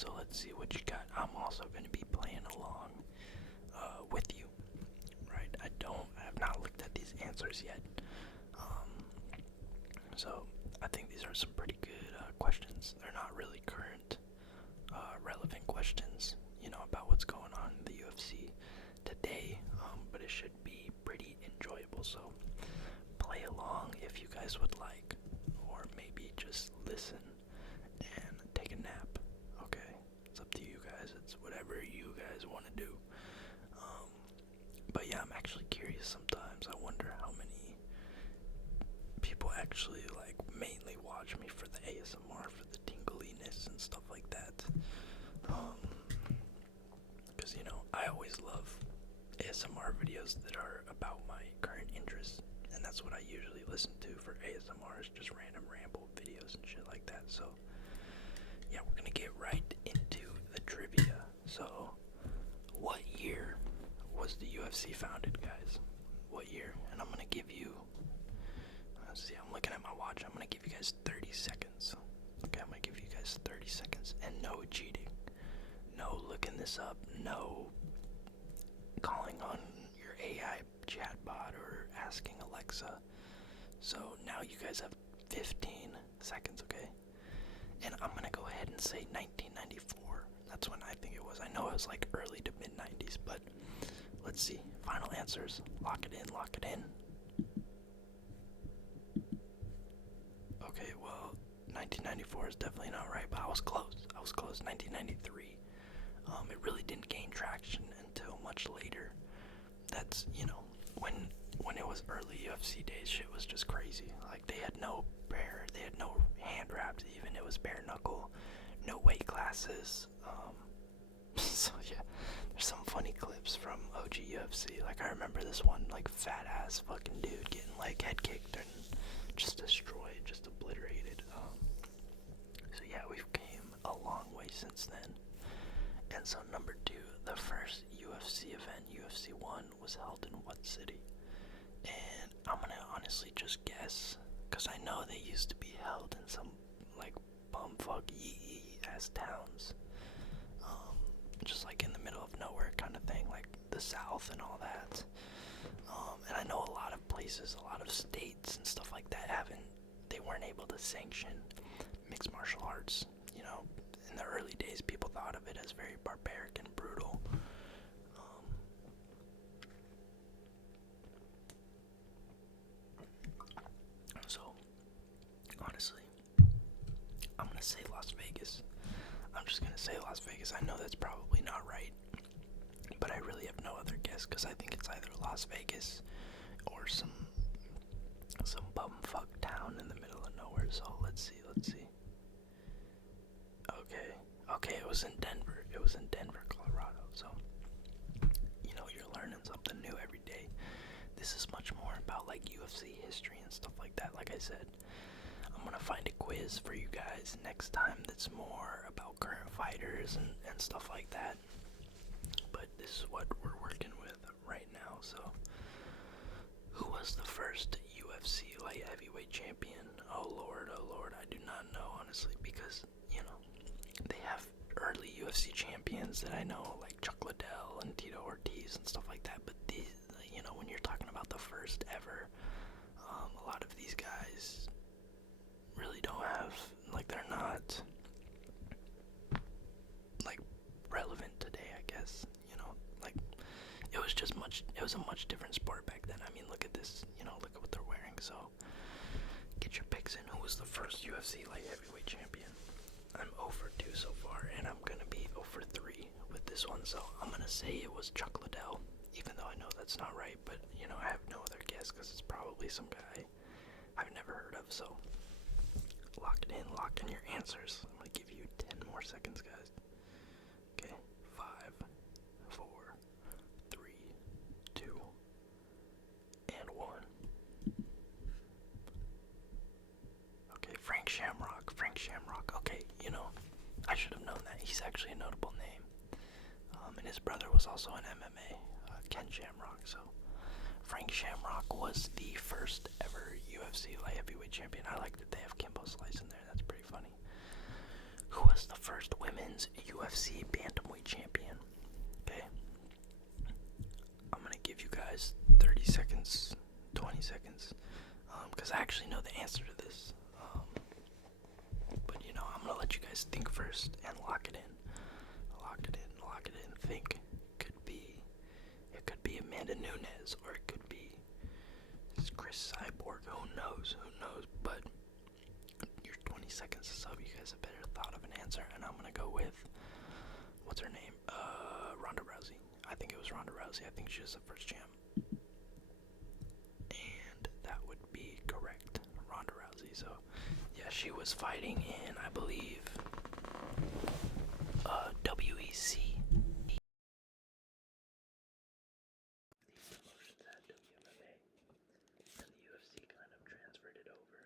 So let's see what you got. I'm also going to be playing along with you, right? I have not looked at these answers yet. So I think these are some pretty good questions. They're not really current, relevant questions, about what's going on in the UFC today, but it should be pretty enjoyable. So play along if you guys would like, or maybe just listen and take a nap. Okay, it's up to you guys. It's whatever you guys want to do. But yeah, I'm actually curious sometimes. I wonder how many people actually mainly watch me for the ASMR, for the tingliness and stuff like that. Because I always love ASMR videos that are about my current interests, and that's what I usually listen to for ASMR, is just random ramble videos and shit like that. So yeah, we're gonna get right into the trivia. So what year was the UFC founded, guys? What year? And I'm gonna give you, let's see, I'm looking at my watch. I'm gonna give you guys 30 seconds. Okay, I'm gonna give you guys 30 seconds, and no cheating, no looking this up, no calling on your AI chatbot or asking Alexa. So now you guys have 15 seconds, okay? And I'm gonna go ahead and say 1994. That's when I think it was. I know it was early to mid 90s, but let's see. Final answers. Lock it in, lock it in. Okay, well, 1994 is definitely not right, but I was close. 1993. It really didn't gain traction until much later. That's, when it was early UFC days, shit was just crazy. They had no hand wraps even. It was bare knuckle, no weight classes. So yeah, there's some funny clips from OG UFC. I remember this one, fat ass fucking dude getting head kicked and just destroyed, just obliterated. So yeah, we've came a long way since then. And so number 2, the first UFC event, UFC 1, was held in what city? And I'm gonna honestly just guess, because I know they used to be held in some bumfuck yee ass towns, just in the middle of nowhere kind of thing, the South and all that. And I know a lot of places, a lot of states and stuff like that they weren't able to sanction mixed martial arts. In the early days, people thought of it as very barbaric and brutal. So, honestly, I'm gonna say Las Vegas. I'm just gonna say Las Vegas. I know that's probably not right, but I really have no other guess, because I think it's either Las Vegas or some bumfuck town in the middle of nowhere. So let's see. Okay, it was in Denver. Colorado. So, you're learning something new every day. This is much more about UFC history and stuff like that. Like I said, I'm gonna find a quiz for you guys next time that's more about current fighters and stuff like that. But this is what we're working with right now. So, who was the first UFC light heavyweight champion? Oh lord, I do not know, honestly, because, they have early UFC champions that I know, like Chuck Liddell and Tito Ortiz and stuff like that, but these, when you're talking about the first ever, a lot of these guys really don't have, they're not, relevant today, I guess, it was a much different sport back then. I mean, look at this, look at what they're wearing. So get your picks in. Who was the first UFC light heavyweight champion? I'm 0 for 2 so far, and I'm gonna be 0 for 3 with this one, so I'm gonna say it was Chuck Liddell, even though I know that's not right. But I have no other guess, because it's probably some guy I've never heard of. So lock it in, lock in your answers. I'm gonna give you 10 more seconds, guys. Okay, 5, 4, 3, 2, and 1. Okay, Frank Shamrock. Okay, I should have known that. He's actually a notable name. And his brother was also in MMA, Ken Shamrock. So Frank Shamrock was the first ever UFC light heavyweight champion. I like that they have Kimbo Slice in there. That's pretty funny. Who was the first women's UFC bantamweight champion. Okay? I'm gonna give you guys 30 seconds, 20 seconds, because I actually know the answer to this. But I'm gonna let you guys think first and lock it in. Lock it in. Think. It could be Amanda Nunes, or it could be Chris Cyborg. Who knows? But your 20 seconds is up. You guys have better thought of an answer, and I'm gonna go with, what's her name? Ronda Rousey. I think it was Ronda Rousey. I think she was the first champ. And that would be correct. Ronda Rousey. So, yeah, she was fighting in, I believe, WEC. Promotions had WMMA, and the UFC kind of transferred it over,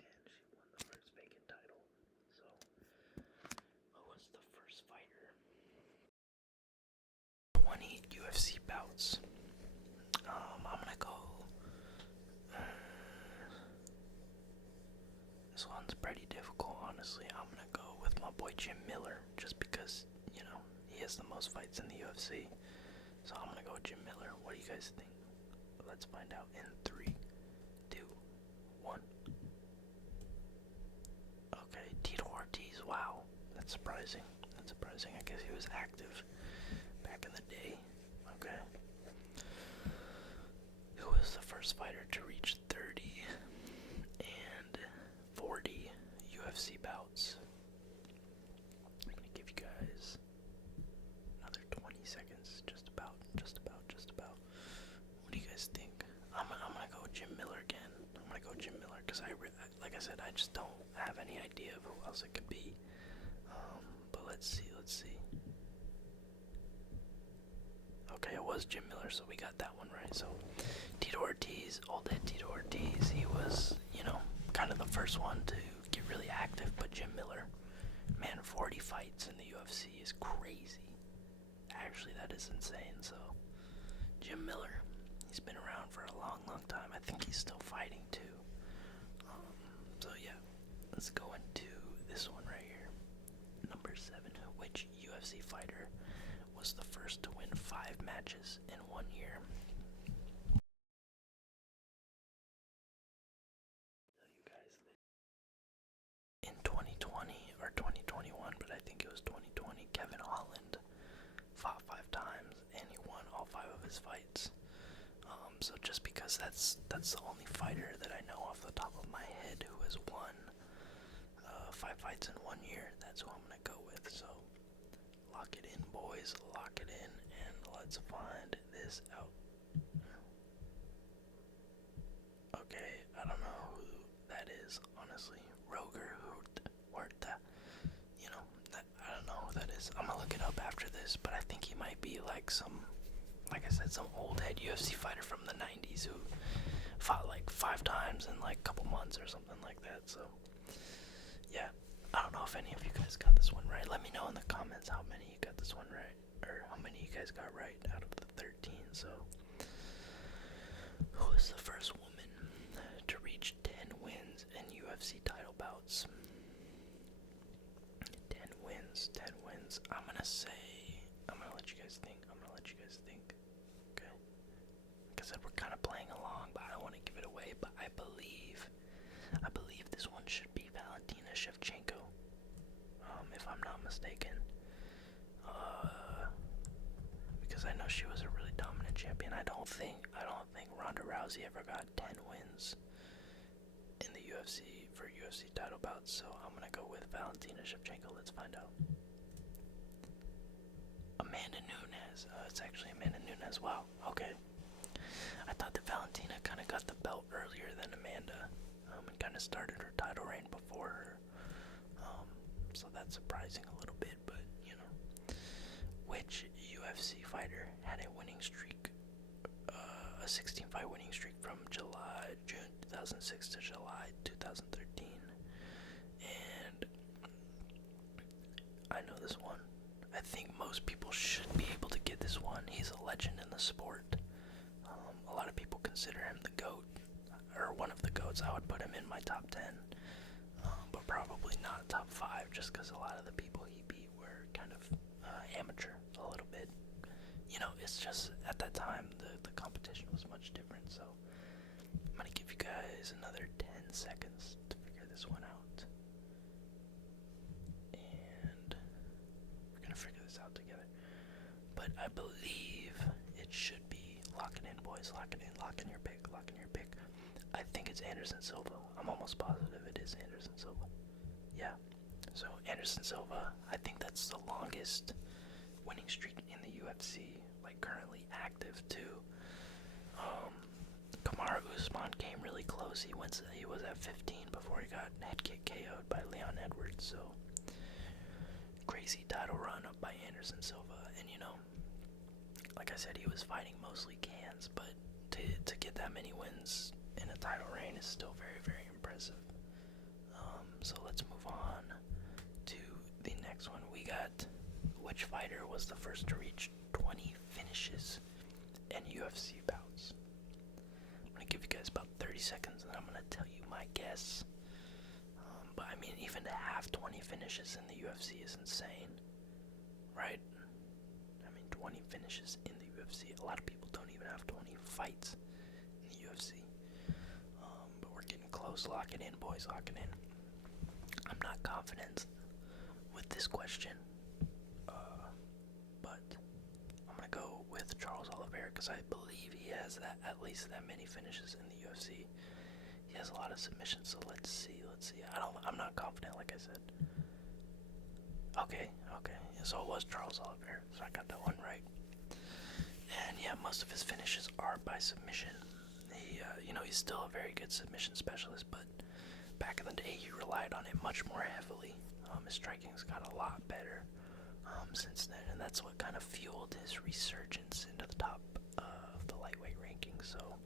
and she won the first vacant title. So, who was the first fighter? 20 UFC bouts. I'm gonna go. This one's pretty difficult, honestly. I'm gonna go with my boy Jim Miller, just because, he has the most fights in the UFC. So I'm gonna go with Jim Miller. What do you guys think? Let's find out in 3, 2, 1. Okay, Tito Ortiz. Wow, that's surprising. I guess he was active back in the day. Okay. Who was the first fighter to reach 30 and 40 UFC bouts? I'm gonna give you guys another 20 seconds, just about. What do you guys think? I'm gonna go with Jim Miller again. I'm gonna go with Jim Miller because like I said, I just don't have any idea of who else it could be. But let's see. Okay, it was Jim Miller, so we got that one right. So Tito Ortiz, old head Tito Ortiz, he was, kind of the first one to get really active. But Jim Miller, man, 40 fights in the UFC is crazy. Actually, that is insane. So Jim Miller, he's been around for a long time. I think he's still fighting too. So yeah, let's go into this one right here. Number 7, which UFC fighter was the first to win 5 matches in 1 year? You guys, in 2020 or 2021, but I think it was 2020, Kevin Holland fought 5 times and he won all 5 of his fights. So just because that's the only fighter that I know off the top of my head who has won 5 fights in 1 year, that's who I'm gonna go with. So lock it in, boys, lock it in, and let's find this out. Okay, I don't know who that is, honestly. Roger Huerta. I don't know who that is. I'm gonna look it up after this, but I think he might be like I said, some old head UFC fighter from the 90s who fought like 5 times in like a couple months or something like that. So, yeah, I don't know if any of you guys got this one right. Let me know in the comments how many you got this one right, or how many you guys got right out of the 13. So, who was the first woman to reach 10 wins in UFC title bouts? 10 wins. I'm gonna let you guys think. Okay? Like I said, we're kind of playing along, but I don't want to give it away. But I believe this one should be Valentina Shevchenko, if I'm not mistaken. Because I know she was a really dominant champion. I don't think Ronda Rousey ever got 10 wins in the UFC for UFC title bouts. So I'm gonna go with Valentina Shevchenko. Let's find out. Amanda Nunes. It's actually Amanda Nunes. Wow. Okay. I thought that Valentina kind of got the belt earlier than Amanda, and kind of started her title reign before her. So that's surprising a little bit, but which UFC fighter had a winning streak, a 16-fight winning streak from June 2006 to July 2013? And I know this one. I think most people should be able to get this one. He's a legend in the sport. A lot of people consider him the GOAT, or one of the GOATs. I would put him in my top 10, but probably not top 5, just because a lot of the people he beat were kind of amateur a little bit. You know, it's just at that time the competition was much different. So I'm gonna give you guys another 10 seconds to figure this one out, and we're gonna figure this out together. But I believe it should be lock it in, boys. Lock it in. Lock in your pick. Lock in your pick. I think it's Anderson Silva. I'm almost positive it is Anderson Silva. Yeah. So Anderson Silva, I think that's the longest winning streak in the UFC, like currently active too. Kamaru Usman came really close. He was at 15 before he got head kick KO'd by Leon Edwards. So crazy title run up by Anderson Silva, and you know, like I said, he was fighting mostly cans, but to get that many wins in a title reign is still very, very impressive. So let's move on to the next one. We got which fighter was the first to reach 20 finishes in UFC bouts. I'm gonna give you guys about 30 seconds, and I'm gonna tell you my guess. But I mean, even to have 20 finishes in the UFC is insane, right? I mean, 20 finishes in the UFC. A lot of people don't even have 20 fights in the UFC. But we're getting close. Lock it in, boys. Lock it in. I'm not confident with this question, but I'm gonna go with Charles Oliveira because I believe he has at least that many finishes in the UFC. He has a lot of submissions, so let's see. I'm not confident, like I said. Okay. Yeah, so it was Charles Oliveira, so I got that one right. And yeah, most of his finishes are by submission. He's still a very good submission specialist, but back in the day, he relied on it much more heavily. His striking's got a lot better since then, and that's what kind of fueled his resurgence into the top of the lightweight rankings. So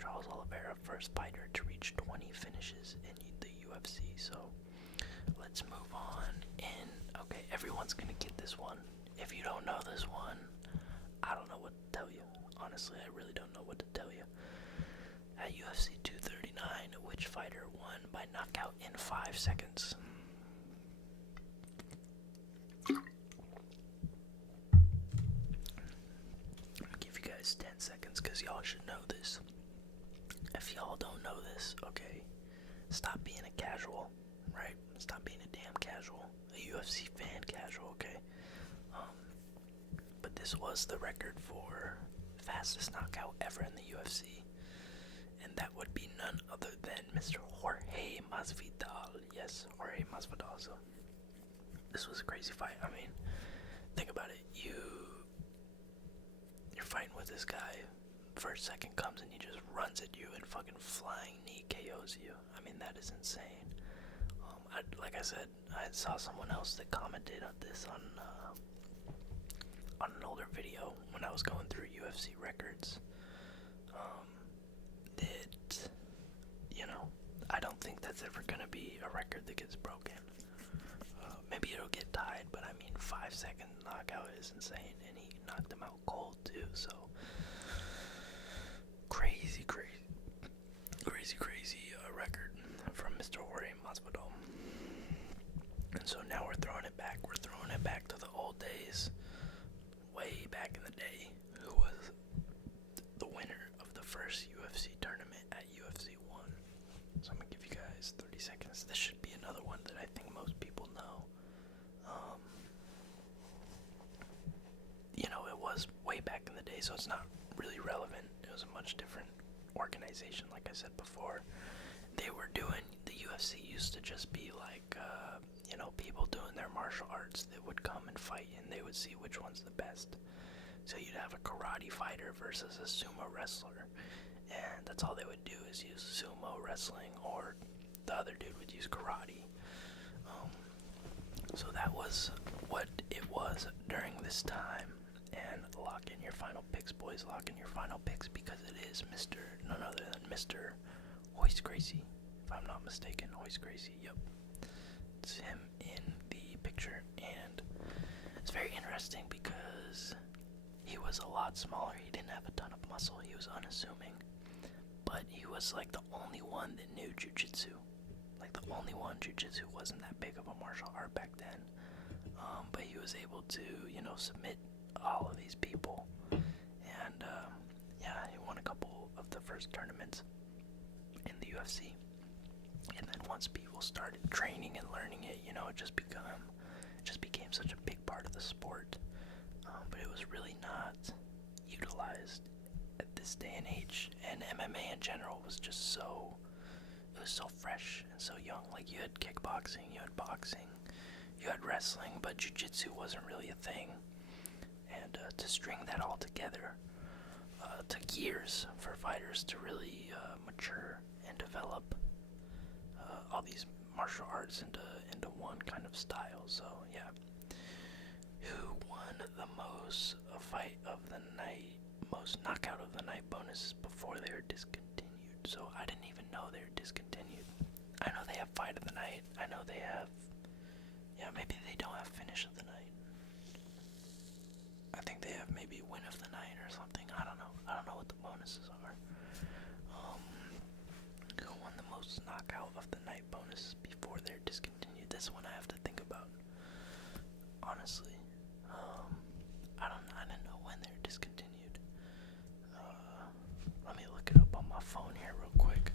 Charles Oliveira, first fighter to reach 20 finishes in the UFC. So let's move on. And okay, everyone's gonna get this one. If you don't know this one, I don't know what to tell you. Honestly, I really don't know what to tell you. At UFC 239, which fighter won by knockout in 5 seconds? I'm gonna give you guys 10 seconds because y'all should know this. If y'all don't know this, okay, stop being a casual, right? Stop being a damn casual, a UFC fan casual, okay? But this was the record for fastest knockout ever in the UFC, and that would be none other than Mr. Jorge Masvidal. Yes, Jorge Masvidal. So this was a crazy fight. I mean, think about it. You're fighting with this guy. First second comes and he just runs at you and fucking flying knee KOs you. I mean, that is insane. Like I said, I saw someone else that commented on this on an older video when I was going through UFC records. That, I don't think that's ever gonna be a record that gets broken. Maybe it'll get tied, but I mean, 5-second knockout is insane, and he knocked him out cold too. So crazy record from Mr. Jorge Masvidal. And so now we're throwing it back. We're throwing it back to the old days, way back in the day. Who was the winner of the first UFC tournament at UFC 1? So I'm gonna give you guys 30 seconds. This should be another one that I think most people know. It was way back in the day, so it's not really relevant. It was a much different organization, like I said before. The UFC used to just be like, people doing their martial arts that would come and fight, and they would see which one's the best. So you'd have a karate fighter versus a sumo wrestler, and that's all they would do is use sumo wrestling, or the other dude would use karate. So that was what it was during this time. And lock in your final picks, boys. Lock in your final picks, because it is none other than Mr. Royce Gracie, if I'm not mistaken. Royce Gracie, yep. It's him in the picture, and it's very interesting because he was a lot smaller. He didn't have a ton of muscle. He was unassuming, but he was like the only one that knew jiu-jitsu. Like the only one. Jiu-jitsu wasn't that big of a martial art back then. but he was able to, submit all of these people, and yeah, he won a couple of the first tournaments in the UFC. And then once people started training and learning it, it just became such a big part of the sport. But it was really not utilized at this day and age. And MMA in general was just it was so fresh and so young. Like, you had kickboxing, you had boxing, you had wrestling, but jiu-jitsu wasn't really a thing. And to string that all together took years for fighters to really mature and develop all these martial arts into one kind of style. So yeah, who won the most fight of the night, most knockout of the night bonuses before they were discontinued? So I didn't even know they were discontinued. I know they have fight of the night. I know they have, yeah, maybe they don't have finish of the night. I think they have maybe win of the night or something. I don't know. I don't know what the bonuses are. Who won the most knockout of the night bonuses before they're discontinued? This one I have to think about. Honestly, I didn't know when they're discontinued. Let me look it up on my phone here real quick.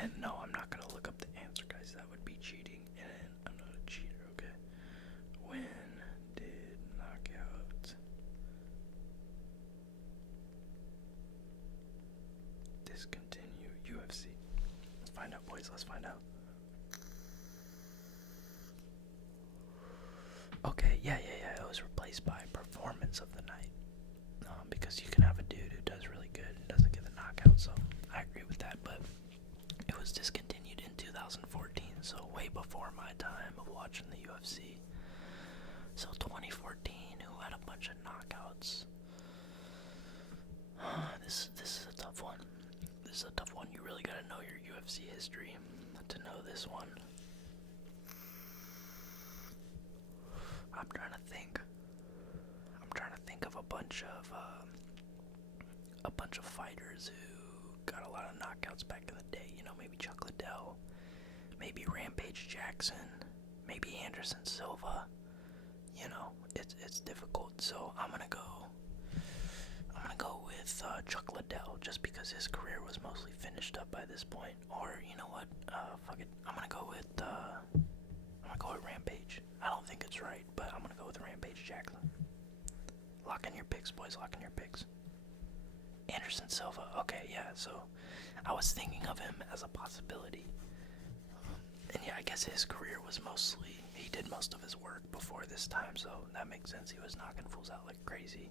And no, I'm not gonna look up the answer, guys. That would be cheating, and I'm not a cheater. Okay. When did knockout discontinue UFC? Let's find out, boys. Let's find out. Okay, yeah. It was replaced by performance of the night. Because you can have a dude who does really good and doesn't get the knockout, so I agree with that, but it was discontinued in 2014, so way before my time of watching the UFC. So 2014, who had a bunch of knockouts? This is a tough one. This is a tough one. You really gotta know your UFC history to know this one. I'm trying to think of a bunch of fighters who got a lot of knockouts back in the day. Maybe Chuck Liddell, maybe Rampage Jackson, maybe Anderson Silva. It's difficult. So I'm gonna go with Chuck Liddell, just because his career was mostly finished up by this point. Or you know what? Fuck it. I'm gonna go with Rampage. I don't think it's right, but I'm gonna go with Rampage Jackson. Lock in your picks, boys. Lock in your picks. Anderson Silva. Okay, yeah. So I was thinking of him as a possibility. And yeah, I guess his career was he did most of his work before this time, so that makes sense. He was knocking fools out like crazy.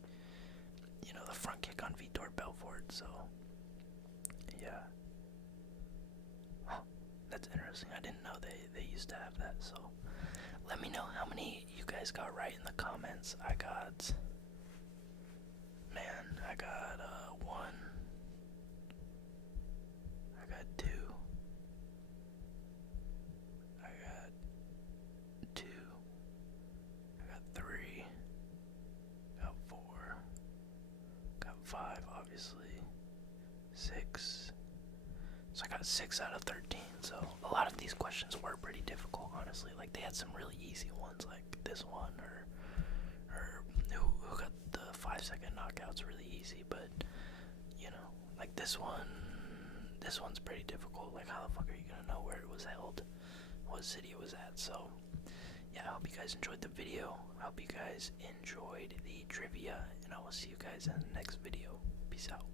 The front kick on Vitor Belfort, so yeah. Huh, that's interesting. I didn't know they used to have that, so let me know how many you guys got right in the comments. I got one. I got two. I got two. I got three. Got four. Got five, obviously. 6. So I got 6 out of 13. So a lot of these questions were pretty difficult, honestly. Like, they had some really easy ones, like this one, or who got the 5-second knockouts really easy. But like this one's pretty difficult. Like, how the fuck are you gonna know where it was held, what city it was at? So yeah, I hope you guys enjoyed the video. I hope you guys enjoyed the trivia, and I will see you guys in the next video. Peace out.